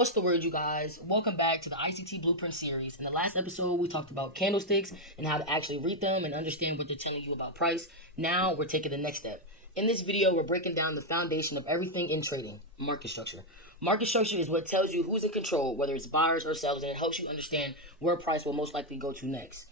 What's the word, you guys? Welcome back to the ICT Blueprint series. In the last episode, we talked about candlesticks and how to actually read them and understand what they're telling you about price. Now, we're taking the next step. In this video, we're breaking down the foundation of everything in trading, market structure. Market structure is what tells you who's in control, whether it's buyers or sellers, and it helps you understand where price will most likely go to next.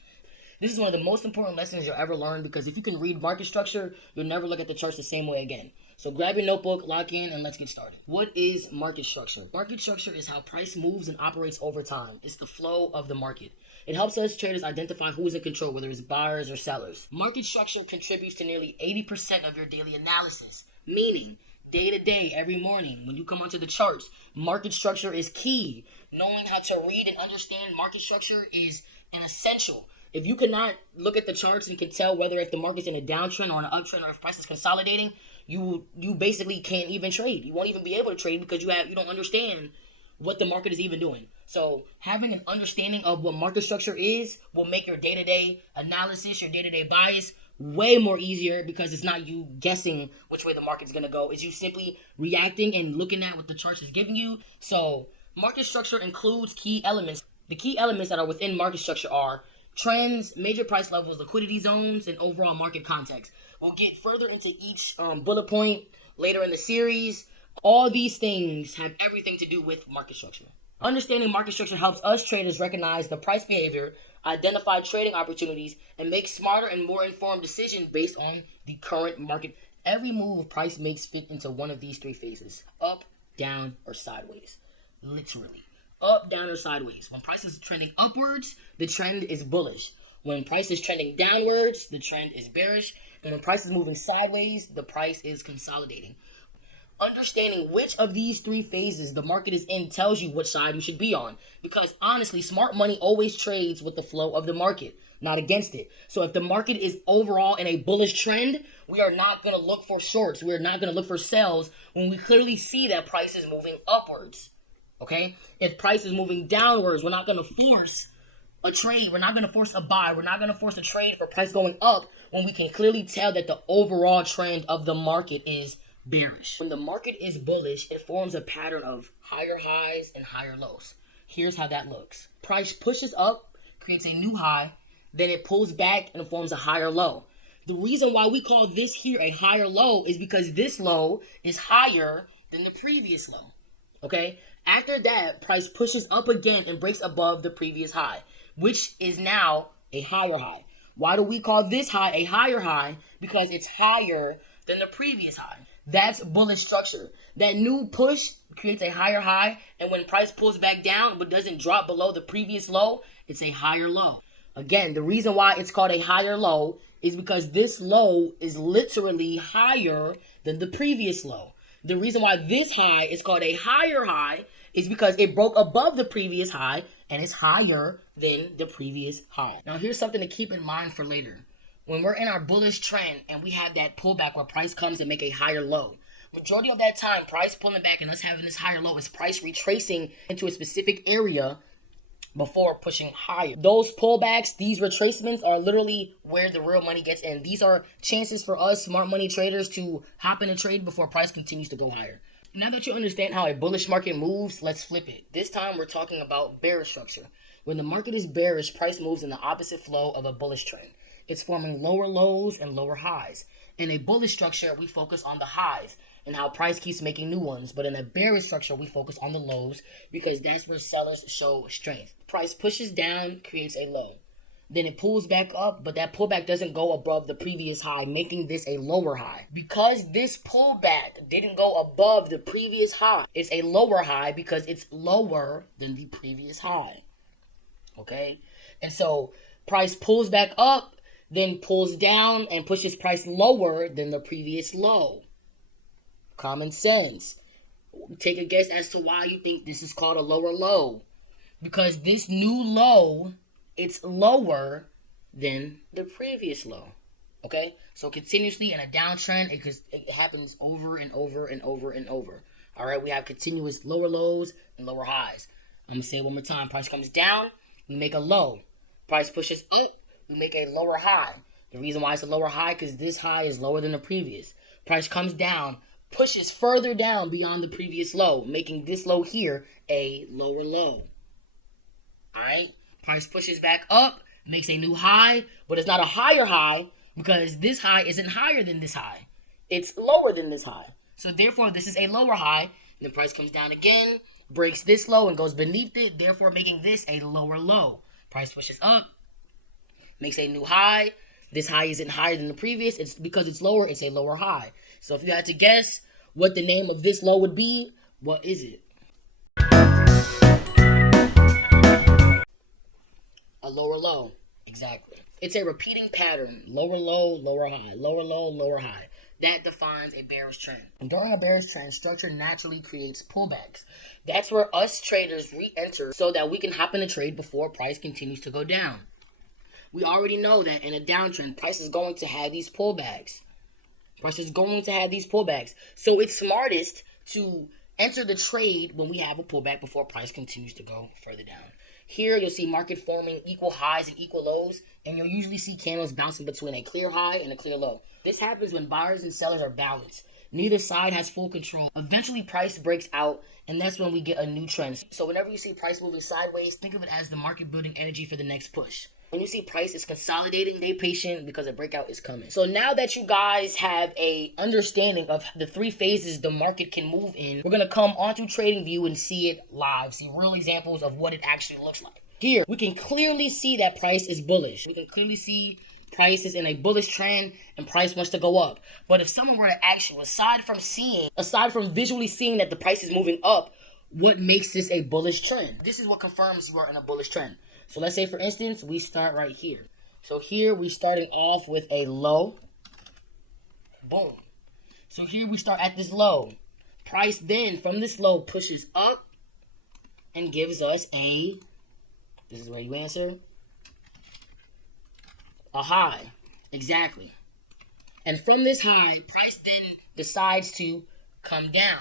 This is one of the most important lessons you'll ever learn because if you can read market structure, you'll never look at the charts the same way again. So grab your notebook, lock in, and let's get started. What is market structure? Market structure is how price moves and operates over time. It's the flow of the market. It helps us traders identify who's in control, whether it's buyers or sellers. Market structure contributes to nearly 80% of your daily analysis, meaning day to day, every morning, when you come onto the charts, market structure is key. Knowing how to read and understand market structure is an essential. If you cannot look at the charts and can tell whether if the market's in a downtrend or an uptrend or if price is consolidating, you basically can't even trade. You won't even be able to trade because you don't understand what the market is even doing. So having an understanding of what market structure is will make your day-to-day analysis, your day-to-day bias way more easier because it's not you guessing which way the market's going to go. It's you simply reacting and looking at what the chart is giving you. So market structure includes key elements. The key elements that are within market structure are trends, major price levels, liquidity zones, and overall market context. We'll get further into each bullet point later in the series. All these things have everything to do with market structure. Understanding market structure helps us traders recognize the price behavior, identify trading opportunities, and make smarter and more informed decisions based on the current market. Every move price makes fit into one of these three phases: up, down, or sideways. Literally. Up, down, or sideways. When price is trending upwards, the trend is bullish. When price is trending downwards, the trend is bearish. And when price is moving sideways, the price is consolidating. Understanding which of these three phases the market is in tells you which side you should be on. Because honestly, smart money always trades with the flow of the market, not against it. So if the market is overall in a bullish trend, we are not going to look for shorts. We're not going to look for sells when we clearly see that price is moving upwards. Okay? If price is moving downwards, we're not going to force a trade. We're not going to force a buy. We're not going to force a trade for price going up when we can clearly tell that the overall trend of the market is bearish. When the market is bullish, it forms a pattern of higher highs and higher lows. Here's how that looks. Price pushes up, creates a new high, then it pulls back and forms a higher low. The reason why we call this here a higher low is because this low is higher than the previous low. Okay? After that, price pushes up again and breaks above the previous high, which is now a higher high. Why do we call this high a higher high? Because it's higher than the previous high. That's bullish structure. That new push creates a higher high, and when price pulls back down but doesn't drop below the previous low, it's a higher low. Again, the reason why it's called a higher low is because this low is literally higher than the previous low. The reason why this high is called a higher high is because it broke above the previous high and is higher than the previous high. Now here's something to keep in mind for later. When we're in our bullish trend and we have that pullback where price comes and make a higher low, majority of that time, price pulling back and us having this higher low is price retracing into a specific area before pushing higher. Those pullbacks, these retracements are literally where the real money gets in. These are chances for us smart money traders to hop in a trade before price continues to go higher. Now that you understand how a bullish market moves, let's flip it. This time we're talking about bearish structure. When the market is bearish, price moves in the opposite flow of a bullish trend. It's forming lower lows and lower highs. In a bullish structure, we focus on the highs and how price keeps making new ones. But in a bearish structure, we focus on the lows because that's where sellers show strength. Price pushes down, creates a low. Then it pulls back up, but that pullback doesn't go above the previous high, making this a lower high. Because this pullback didn't go above the previous high, it's a lower high because it's lower than the previous high. Okay? And so price pulls back up, then pulls down and pushes price lower than the previous low. Common sense. Take a guess as to why you think this is called a lower low. Because this new low, it's lower than the previous low. Okay? So continuously in a downtrend, it happens over and over and over and over. Alright, we have continuous lower lows and lower highs. I'm going to say it one more time. Price comes down, we make a low. Price pushes up, we make a lower high. The reason why it's a lower high because this high is lower than the previous. Price comes down, pushes further down beyond the previous low, making this low here a lower low. Alright? Price pushes back up, makes a new high, but it's not a higher high because this high isn't higher than this high. It's lower than this high. So therefore, this is a lower high. The price comes down again, breaks this low and goes beneath it, therefore making this a lower low. Price pushes up, makes a new high. This high isn't higher than the previous. It's because it's lower, it's a lower high. So if you had to guess what the name of this low would be, what is it? A lower low. Exactly. It's a repeating pattern. Lower low, lower high. Lower low, lower high. That defines a bearish trend. During a bearish trend, structure naturally creates pullbacks. That's where us traders re-enter so that we can hop in a trade before price continues to go down. We already know that in a downtrend, price is going to have these pullbacks. Price is going to have these pullbacks. So it's smartest to enter the trade when we have a pullback before price continues to go further down. Here, you'll see market forming equal highs and equal lows, and you'll usually see candles bouncing between a clear high and a clear low. This happens when buyers and sellers are balanced. Neither side has full control. Eventually, price breaks out, and that's when we get a new trend. So whenever you see price moving sideways, think of it as the market building energy for the next push. When you see price is consolidating, stay patient because a breakout is coming. So now that you guys have a understanding of the three phases the market can move in, we're going to come onto TradingView and see it live, see real examples of what it actually looks like. Here, we can clearly see that price is bullish. We can clearly see price is in a bullish trend and price wants to go up. But if someone were to ask you, aside from visually seeing that the price is moving up, what makes this a bullish trend? This is what confirms you are in a bullish trend. So let's say, for instance, we start right here. So here we're starting off with a low. Boom. So here we start at this low. Price then from this low pushes up and gives us a, this is where you answer, a high. Exactly. And from this high, price then decides to come down,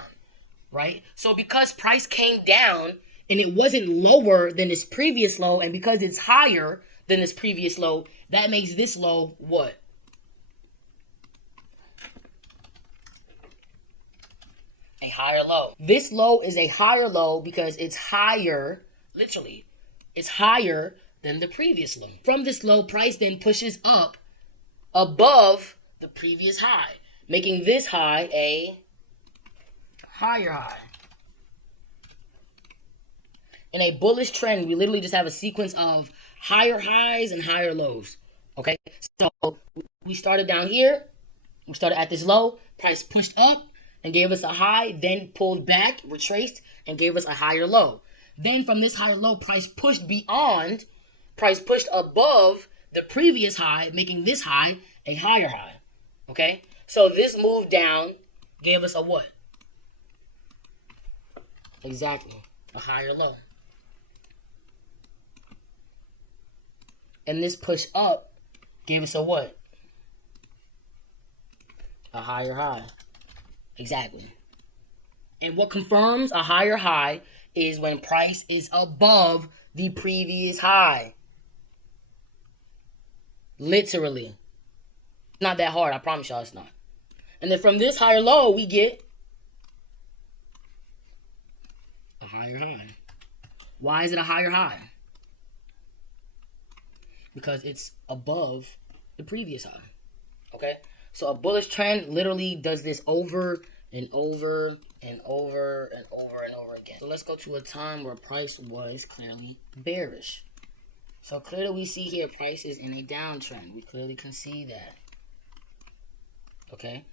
right? So because price came down, and it wasn't lower than its previous low, and because it's higher than its previous low, that makes this low what? A higher low. This low is a higher low because it's higher, literally, it's higher than the previous low. From this low, price then pushes up above the previous high, making this high a higher high. In a bullish trend, we literally just have a sequence of higher highs and higher lows. Okay? So we started down here. We started at this low. Price pushed up and gave us a high, then pulled back, retraced, and gave us a higher low. Then from this higher low, price pushed above the previous high, making this high a higher high. Okay? So this move down gave us a what? Exactly. A higher low. And this push up gave us a what? A higher high. Exactly. And what confirms a higher high is when price is above the previous high. Literally. Not that hard, I promise y'all it's not. And then from this higher low, we get a higher high. Why is it a higher high? Because it's above the previous high. Okay? So a bullish trend literally does this over and over and over and over and over again. So let's go to a time where price was clearly bearish. So clearly we see here price is in a downtrend. We clearly can see that. Okay?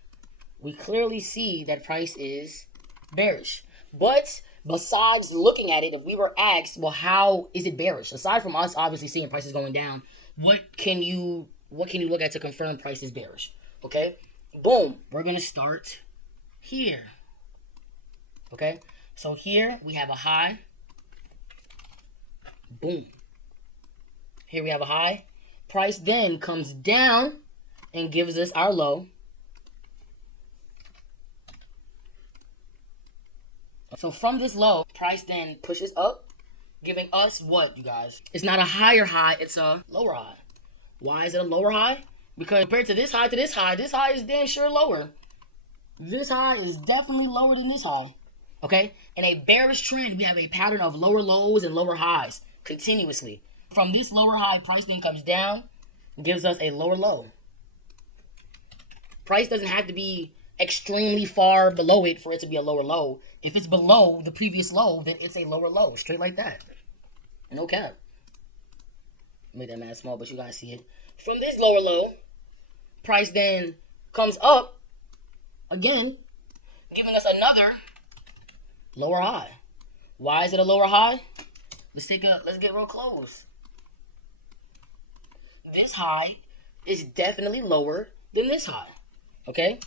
We clearly see that price is bearish. But besides looking at it, if we were asked, well, how is it bearish? Aside from us obviously seeing prices going down, what can you look at to confirm price is bearish? Okay? Boom. We're going to start here. Okay? So here we have a high. Boom. Here we have a high. Price then comes down and gives us our low. So from this low, price then pushes up, giving us what, you guys? It's not a higher high, it's a lower high. Why is it a lower high? Because compared to this high, this high is damn sure lower. This high is definitely lower than this high. Okay? In a bearish trend, we have a pattern of lower lows and lower highs continuously. From this lower high, price then comes down, gives us a lower low. Price doesn't have to be extremely far below it for it to be a lower low. If it's below the previous low, then it's a lower low. Straight like that. No cap. Make that mad small, but you guys see it. From this lower low, price then comes up again, giving us another lower high. Why is it a lower high? Let's get real close. This high is definitely lower than this high. Okay?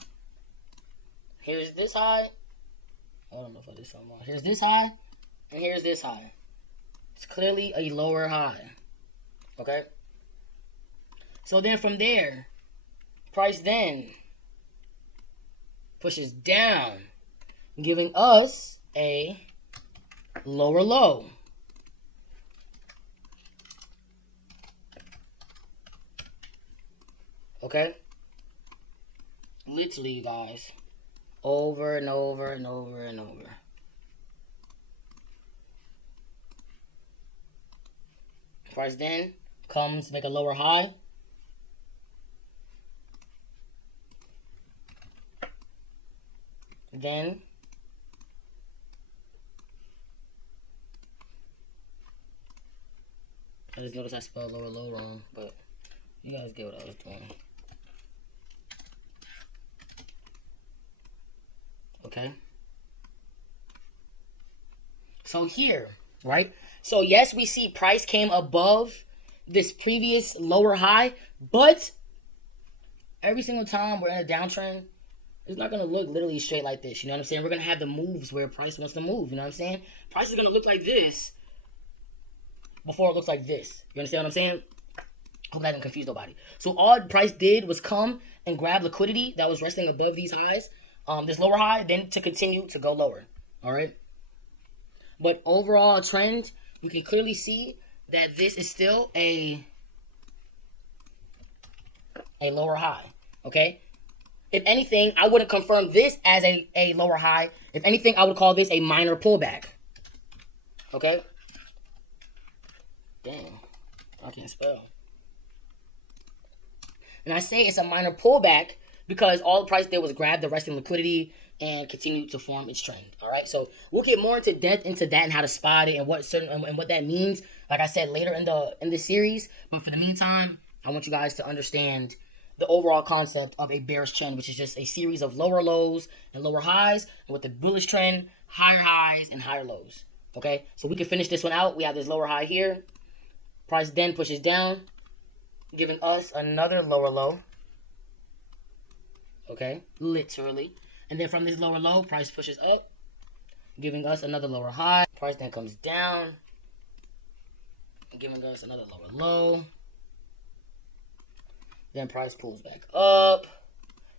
Here's this high. I don't know if I did something wrong. Here's this high, and here's this high. It's clearly a lower high. Okay? So then from there, price then pushes down, giving us a lower low. Okay? Literally, you guys. Over and over and over and over. Price then comes, make a lower high. Then I just noticed I spelled lower low wrong, but you guys get what I was doing. Okay. So here, right? So yes, we see price came above this previous lower high, but every single time we're in a downtrend, it's not going to look literally straight like this. You know what I'm saying? We're going to have the moves where price wants to move. You know what I'm saying? Price is going to look like this before it looks like this. You understand what I'm saying? Hope that didn't confuse nobody. So all price did was come and grab liquidity that was resting above these highs, this lower high, then to continue to go lower. All right? But overall trend, you can clearly see that this is still a lower high. Okay? If anything, I wouldn't confirm this as a lower high. If anything, I would call this a minor pullback. Okay? Damn. I can't spell. And I say it's a minor pullback because all the price did was grab the resting liquidity and continue to form its trend. All right? So we'll get more into depth into that and how to spot it and what that means, like I said, later in the series. But for the meantime, I want you guys to understand the overall concept of a bearish trend, which is just a series of lower lows and lower highs, and with the bullish trend, higher highs and higher lows. Okay, so we can finish this one out. We have this lower high here. Price then pushes down, giving us another lower low. Okay, literally. And then from this lower low, price pushes up, giving us another lower high. Price then comes down, giving us another lower low. Then price pulls back up.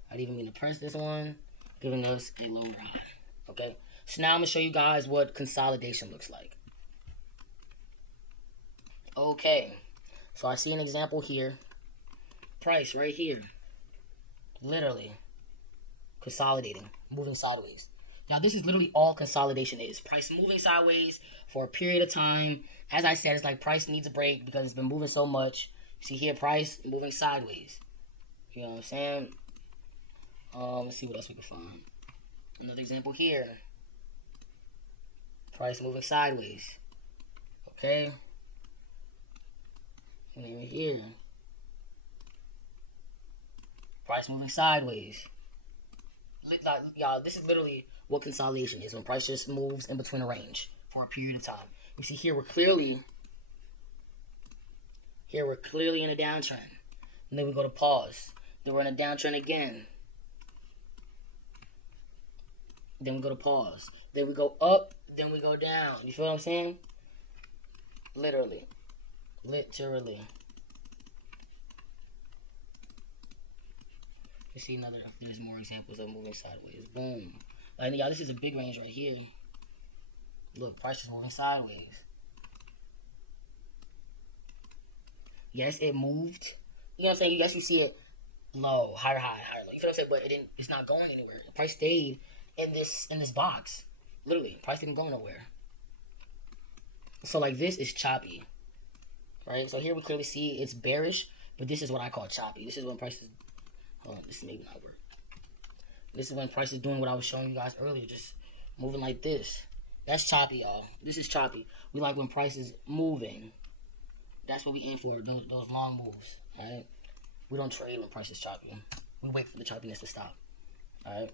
I didn't even mean to press this one, giving us a lower high. Okay, so now I'm gonna show you guys what consolidation looks like. Okay, so I see an example here. Price right here, literally consolidating, moving sideways. Now this is literally all consolidation is. Price moving sideways for a period of time. As I said, it's like price needs a break because it's been moving so much. See here, price moving sideways. You know what I'm saying? Let's see what else we can find. Another example here. Price moving sideways. Okay. And then here. Price moving sideways. Y'all, this is literally what consolidation is. When price just moves in between a range for a period of time. You see here, we're clearly in a downtrend. And then we go to pause. Then we're in a downtrend again. Then we go to pause. Then we go up. Then we go down. You feel what I'm saying? Literally. Literally. You see another. There's more examples of moving sideways. Boom. Like, y'all, this is a big range right here. Look, price is moving sideways. Yes, it moved. You know what I'm saying? Yes, you see it low, higher high, higher low. You feel what I'm saying? But it's not going anywhere. The price stayed in this box. Literally, price didn't go nowhere. So like this is choppy, right? So here we clearly see it's bearish, but this is what I call choppy. This is when price is, hold on, this is maybe not work. This is when price is doing what I was showing you guys earlier, just moving like this. That's choppy, y'all. This is choppy. We like when price is moving. That's what we aim for, those long moves, right? We don't trade when price is choppy. We wait for the choppiness to stop, all right?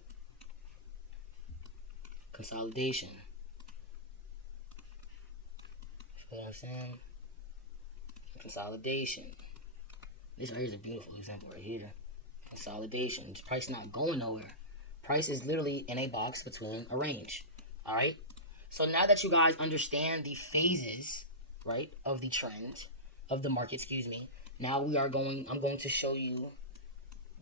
Consolidation. You know what I'm saying? Consolidation. This right here is a beautiful example right here. Consolidation. This price not going nowhere. Price is literally in a box between a range. All right. So now that you guys understand the phases, right, of the trend of the market, excuse me. Now I'm going to show you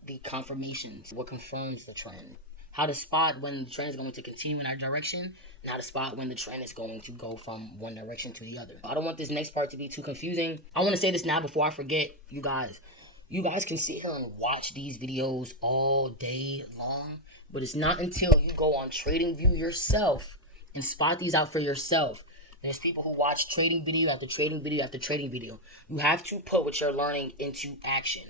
the confirmations, what confirms the trend. How to spot when the trend is going to continue in our direction, and how to spot when the trend is going to go from one direction to the other. I don't want this next part to be too confusing. I want to say this now before I forget, you guys. You guys can sit here and watch these videos all day long, but it's not until you go on TradingView yourself and spot these out for yourself. There's people who watch trading video after trading video after trading video. You have to put what you're learning into action.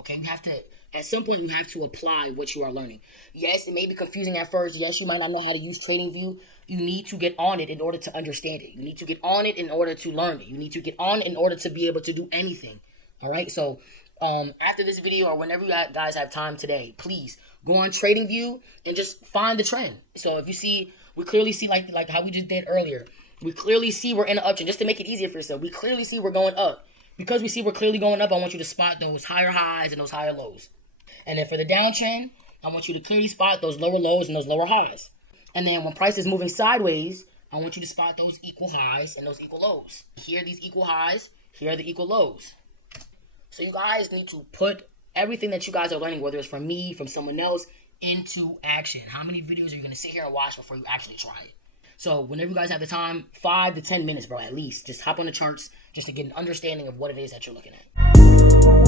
Okay, you have to, at some point, you have to apply what you are learning. Yes, it may be confusing at first. Yes, you might not know how to use TradingView. You need to get on it in order to understand it. You need to get on it in order to learn it. You need to get on it in order to be able to do anything. All right, so after this video or whenever you guys have time today, please go on TradingView and just find the trend. So if you see, we clearly see like how we just did earlier. We clearly see we're in an uptrend. Just to make it easier for yourself, we clearly see we're going up. Because we see we're clearly going up, I want you to spot those higher highs and those higher lows. And then for the downtrend, I want you to clearly spot those lower lows and those lower highs. And then when price is moving sideways, I want you to spot those equal highs and those equal lows. Here are these equal highs. Here are the equal lows. So you guys need to put everything that you guys are learning, whether it's from me, from someone else, into action. How many videos are you going to sit here and watch before you actually try it? So whenever you guys have the time, 5 to 10 minutes, bro, at least. Just hop on the charts just to get an understanding of what it is that you're looking at.